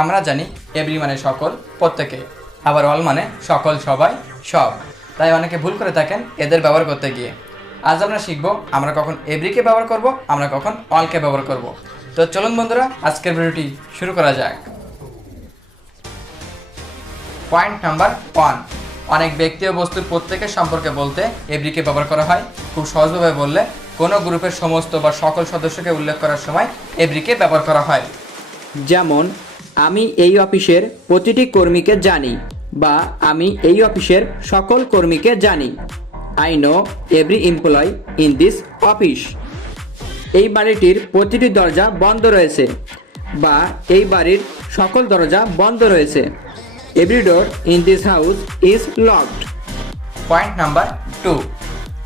আমরা জানি এভরি মানে সকল, প্রত্যেকে, আবার অল মানে সকল, সবাই, সব। তাই অনেকে ভুল করে থাকেন এদের ব্যবহার করতে গিয়ে। আজ আমরা শিখব আমরা কখন এভরিকে ব্যবহার করব, আমরা কখন অলকে ব্যবহার করব। তো চলুন বন্ধুরা, আজকের ভিডিওটি শুরু করা যাক। পয়েন্ট নাম্বার 1, অনেক ব্যক্তি ও বস্তুর প্রত্যেকের সম্পর্কে বলতে এভরিকে ব্যবহার করা হয়। খুব সহজভাবে বললে কোনো গ্রুপের সমস্ত বা সকল সদস্যকে উল্লেখ করার সময় এভরিকে ব্যবহার করা হয়। যেমন আমি এই অফিসের প্রতিটি কর্মীকে জানি, বা আমি এই অফিসের সকল কর্মীকে জানি। I know every employee in this office. এই বাড়িটির প্রতিটি দরজা বন্ধ রয়েছে, বা এই বাড়ির সকল দরজা বন্ধ রয়েছে। Every door in this house is locked. Point number 2,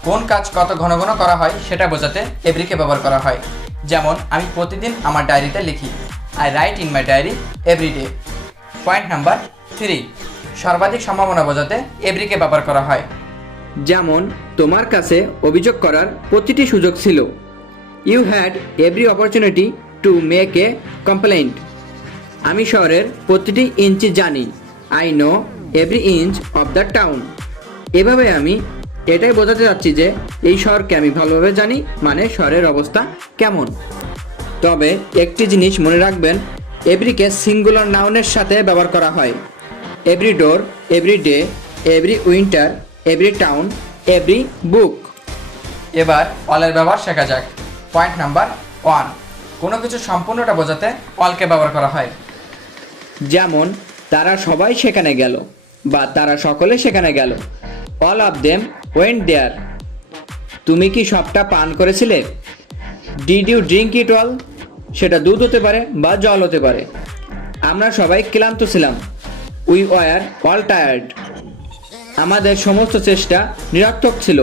কোন কাজ কত ঘন ঘন করা হয় সেটা বোঝাতে এভরিকে ব্যবহার করা হয়। যেমন আমি প্রতিদিন আমার ডায়েরিতে লিখি, I write in my diary every day. Point number 3, সর্বাধিক সম্ভাবনা বোঝাতে এভরিকে ব্যবহার করা হয়। যেমন তোমার কাছে অভিযোগ করার প্রতিটি সুযোগ ছিল। You had every opportunity to make a complaint. আমি শহরের প্রতিটি ইঞ্চি জানি। I know every inch of the town. এভাবে আমি এটাই বোঝাতে চাচ্ছি যে এই শহরকে আমি ভালোভাবে জানি, মানে শহরের অবস্থা কেমন। তবে একটি জিনিস মনে রাখবেন, এভরিকে সিঙ্গুলার নাউনের সাথে ব্যবহার করা হয়। Every door, every day, every winter, every town, every book. এবার অলের ব্যবহার শেখা যাক। পয়েন্ট নাম্বার 1, কোনো কিছু সম্পূর্ণটা বোঝাতে অলকে ব্যবহার করা হয়। যেমন তারা সবাই সেখানে গেল, বা তারা সকলে সেখানে গেল। All of them went there. তুমি কি সবটা পান করেছিলে? Did you drink it all? সেটা দুধ হতে পারে বা জল হতে পারে। আমরা সবাই ক্লান্ত ছিলাম। We were all tired. আমাদের সমস্ত চেষ্টা নিরর্থক ছিল।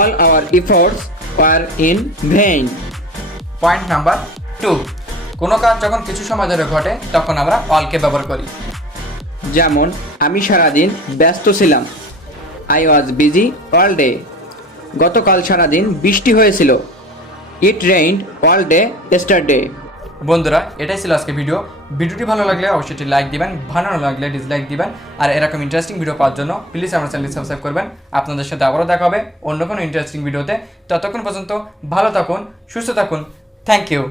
All our efforts were in vain. Point number 2, কোনো কাজ যখন কিছু সময় ধরে ঘটে তখন আমরা অলকে ব্যবহার করি। যেমন আমি সারাদিন ব্যস্ত ছিলাম। I was busy all day. গতকাল সারাদিন বৃষ্টি হয়েছিল। It rained all day yesterday. বন্ধুরা, এটাই ছিল আজকে ভিডিওটি ভালো লাগলে অবশ্যই একটি লাইক দিবেন, ভালো না লাগলে ডিসলাইক দিবেন। আর এরকম ইন্টারেস্টিং ভিডিও পাওয়ার জন্য প্লিজ আমার চ্যানেলটি সাবস্ক্রাইব করবেন। আপনাদের সাথে আবারও দেখা হবে অন্য কোনো ইন্টারেস্টিং ভিডিওতে। ততক্ষণ পর্যন্ত ভালো থাকুন, সুস্থ থাকুন। Thank you.